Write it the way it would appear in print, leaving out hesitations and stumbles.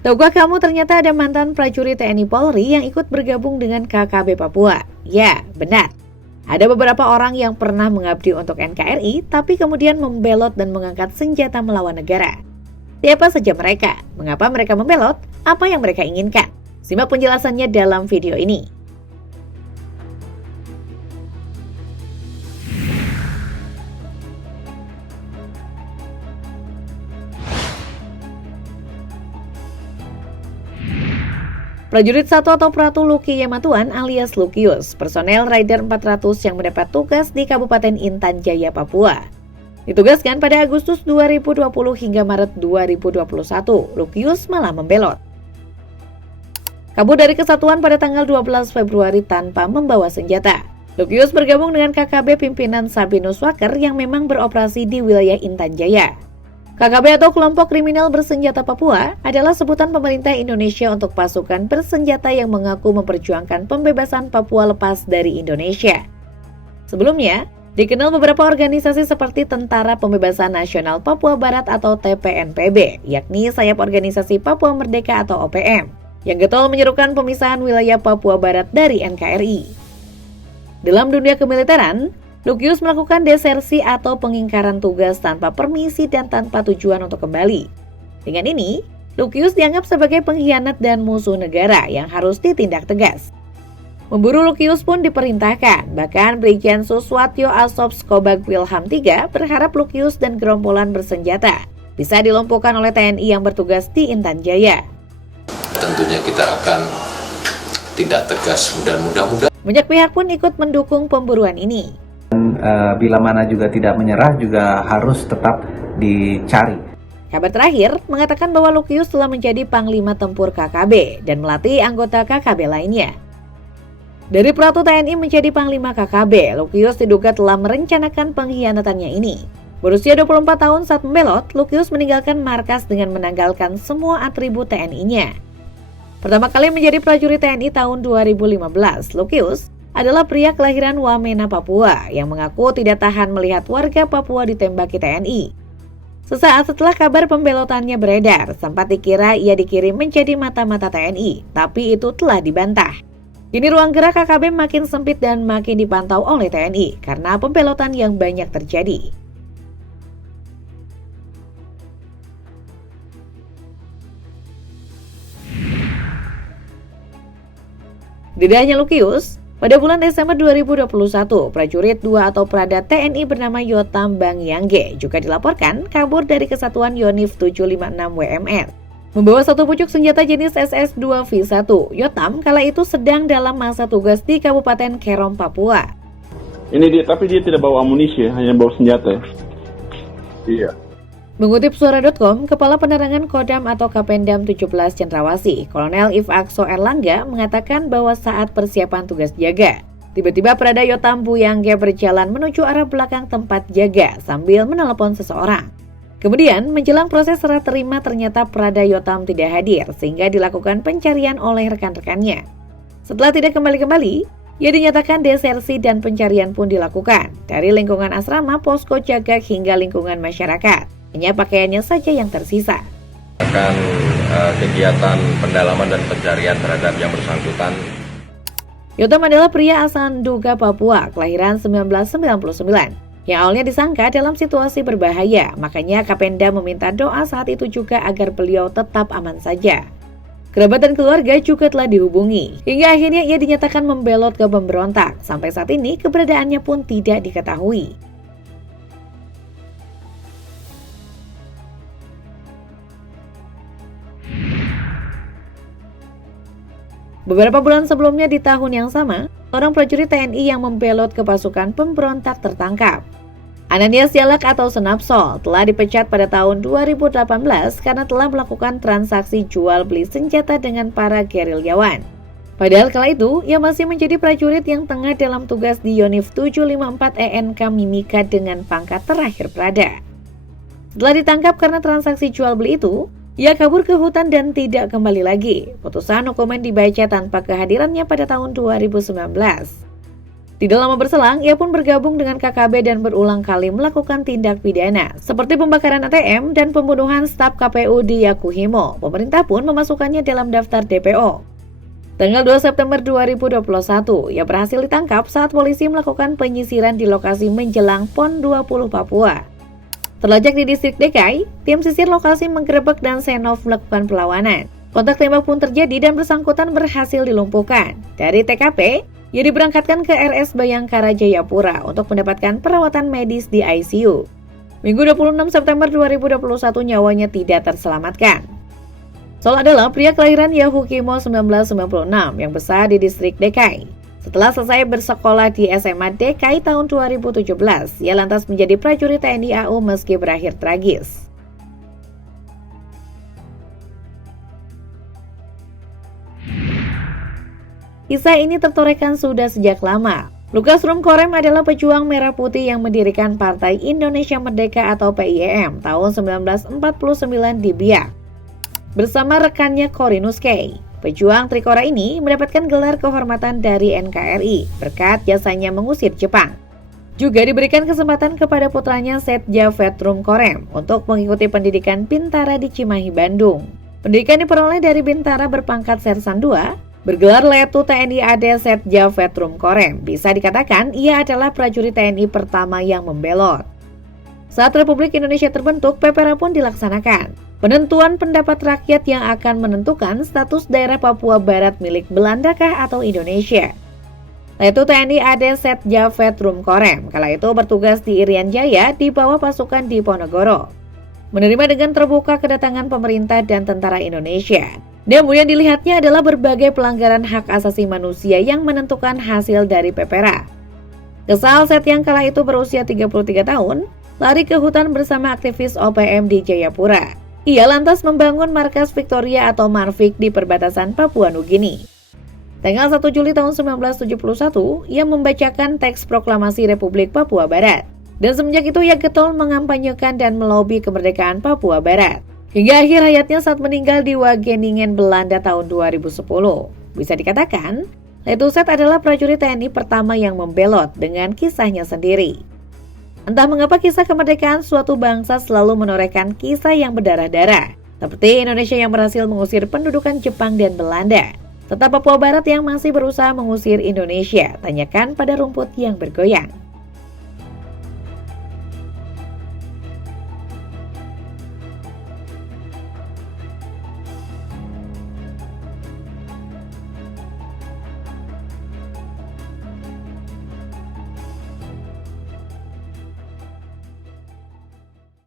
Tahukah kamu ternyata ada mantan prajurit TNI Polri yang ikut bergabung dengan KKB Papua? Ya, benar. Ada beberapa orang yang pernah mengabdi untuk NKRI, tapi kemudian membelot dan mengangkat senjata melawan negara. Siapa saja mereka? Mengapa mereka membelot? Apa yang mereka inginkan? Simak penjelasannya dalam video ini. Prajurit 1 atau Pratu Luki Yamatuan alias Lukius, personel Rider 400 yang mendapat tugas di Kabupaten Intan Jaya, Papua. Ditugaskan pada Agustus 2020 hingga Maret 2021, Lukius malah membelot. Kabur dari kesatuan pada tanggal 12 Februari tanpa membawa senjata. Lukius bergabung dengan KKB pimpinan Sabinus Waker yang memang beroperasi di wilayah Intan Jaya. KKB atau Kelompok Kriminal Bersenjata Papua adalah sebutan pemerintah Indonesia untuk pasukan bersenjata yang mengaku memperjuangkan pembebasan Papua lepas dari Indonesia. Sebelumnya, dikenal beberapa organisasi seperti Tentara Pembebasan Nasional Papua Barat atau TPNPB, yakni sayap organisasi Papua Merdeka atau OPM, yang getol menyerukan pemisahan wilayah Papua Barat dari NKRI. Dalam dunia kemiliteran, Lukius melakukan desersi atau pengingkaran tugas tanpa permisi dan tanpa tujuan untuk kembali. Dengan ini, Lukius dianggap sebagai pengkhianat dan musuh negara yang harus ditindak tegas. Memburu Lukius pun diperintahkan, bahkan Brigjen Suswatyo Asops Kobag Wilham III berharap Lukius dan gerombolan bersenjata bisa dilumpuhkan oleh TNI yang bertugas di Intan Jaya. Tentunya kita akan tindak tegas dan mudah-mudahan. Banyak pihak pun ikut mendukung pemburuan ini. Bila mana juga tidak menyerah juga harus tetap dicari. Kabar terakhir mengatakan bahwa Lukius telah menjadi Panglima Tempur KKB dan melatih anggota KKB lainnya. Dari Pratu TNI menjadi Panglima KKB, Lukius diduga telah merencanakan pengkhianatannya ini. Berusia 24 tahun saat membelot, Lukius meninggalkan markas dengan menanggalkan semua atribut TNI-nya. Pertama kali menjadi prajurit TNI tahun 2015, Lukius adalah pria kelahiran Wamena, Papua yang mengaku tidak tahan melihat warga Papua ditembaki TNI. Sesaat setelah kabar pembelotannya beredar, sempat dikira ia dikirim menjadi mata-mata TNI, tapi itu telah dibantah. Kini ruang gerak KKB makin sempit dan makin dipantau oleh TNI karena pembelotan yang banyak terjadi. Tidak hanya Lukius, pada bulan Desember 2021, prajurit 2 atau Prada TNI bernama Yotam Bang Yangge juga dilaporkan kabur dari kesatuan Yonif 756 WMR. Membawa satu pucuk senjata jenis SS-2V1, Yotam kala itu sedang dalam masa tugas di Kabupaten Kerom, Papua. Tapi dia tidak bawa amunisi, hanya bawa senjata. Iya. Mengutip suara.com, Kepala Penerangan Kodam atau Kapendam 17 Cendrawasih, Kolonel Ifakso Erlangga mengatakan bahwa saat persiapan tugas jaga, tiba-tiba Prada Yotam Buyangge berjalan menuju arah belakang tempat jaga sambil menelepon seseorang. Kemudian, menjelang proses serah terima ternyata Prada Yotam tidak hadir sehingga dilakukan pencarian oleh rekan-rekannya. Setelah tidak kembali-kembali, ia dinyatakan desersi dan pencarian pun dilakukan dari lingkungan asrama, posko jaga hingga lingkungan masyarakat. Hanya pakaiannya saja yang tersisa. Akan kegiatan pendalaman dan pencarian terhadap yang bersangkutan. Yotam adalah pria asal Nduga, Papua, kelahiran 1999. Yang awalnya disangka dalam situasi berbahaya, makanya Kapenda meminta doa saat itu juga agar beliau tetap aman saja. Kerabat dan keluarga juga telah dihubungi, hingga akhirnya ia dinyatakan membelot ke pemberontak. Sampai saat ini keberadaannya pun tidak diketahui. Beberapa bulan sebelumnya di tahun yang sama, seorang prajurit TNI yang membelot ke pasukan pemberontak tertangkap. Ananias Jalak atau Senapsol telah dipecat pada tahun 2018 karena telah melakukan transaksi jual beli senjata dengan para gerilyawan. Padahal kala itu, ia masih menjadi prajurit yang tengah dalam tugas di Yonif 754 ENK Mimika dengan pangkat terakhir Prada. Setelah ditangkap karena transaksi jual beli itu, ia kabur ke hutan dan tidak kembali lagi. Putusan hukuman dibaca tanpa kehadirannya pada tahun 2019. Tidak lama berselang, ia pun bergabung dengan KKB dan berulang kali melakukan tindak pidana, seperti pembakaran ATM dan pembunuhan staf KPU di Yakuhimo. Pemerintah pun memasukkannya dalam daftar DPO. Tanggal 2 September 2021, ia berhasil ditangkap saat polisi melakukan penyisiran di lokasi menjelang PON 20 Papua. Terlejak di distrik DKI, tim sisir lokasi menggerebek dan Senov melakukan perlawanan. Kontak tembak pun terjadi dan bersangkutan berhasil dilumpuhkan. Dari TKP, ia diberangkatkan ke RS Bayangkara Jayapura untuk mendapatkan perawatan medis di ICU. Minggu 26 September 2021 nyawanya tidak terselamatkan. Sol adalah pria kelahiran Yahukimo 1996 yang besar di distrik DKI. Setelah selesai bersekolah di SMA DKI tahun 2017, ia lantas menjadi prajurit TNI AU meski berakhir tragis. Kisah ini tertorehkan sudah sejak lama. Lukas Rumkorem adalah pejuang merah putih yang mendirikan Partai Indonesia Merdeka atau PIEM tahun 1949 di Biak. Bersama rekannya Korinus K. Pejuang Trikora ini mendapatkan gelar kehormatan dari NKRI berkat jasanya mengusir Jepang. Juga diberikan kesempatan kepada putranya Setja Rumkorem untuk mengikuti pendidikan Bintara di Cimahi, Bandung. Pendidikan diperoleh dari Bintara berpangkat Sersan 2, bergelar Letu TNI AD Setja Rumkorem. Bisa dikatakan ia adalah prajurit TNI pertama yang membelot. Saat Republik Indonesia terbentuk, PPRA pun dilaksanakan. Penentuan pendapat rakyat yang akan menentukan status daerah Papua Barat milik Belandakah atau Indonesia. Letu TNI AD Setja Rumkorem kala itu bertugas di Irian Jaya di bawah pasukan Diponegoro. Menerima dengan terbuka kedatangan pemerintah dan tentara Indonesia. Namun yang dilihatnya adalah berbagai pelanggaran hak asasi manusia yang menentukan hasil dari PPRA. Kesal Set yang kala itu berusia 33 tahun, lari ke hutan bersama aktivis OPM di Jayapura. Ia lantas membangun markas Victoria atau Marvik di perbatasan Papua Nugini. Tanggal 1 Juli tahun 1971, ia membacakan teks proklamasi Republik Papua Barat. Dan semenjak itu ia getol mengampanyekan dan melobi kemerdekaan Papua Barat. Hingga akhir hayatnya saat meninggal di Wageningen, Belanda tahun 2010. Bisa dikatakan, Letu Set adalah prajurit TNI pertama yang membelot dengan kisahnya sendiri. Entah mengapa kisah kemerdekaan suatu bangsa selalu menorehkan kisah yang berdarah-darah. Seperti Indonesia yang berhasil mengusir pendudukan Jepang dan Belanda. Tetap Papua Barat yang masih berusaha mengusir Indonesia. Tanyakan pada rumput yang bergoyang.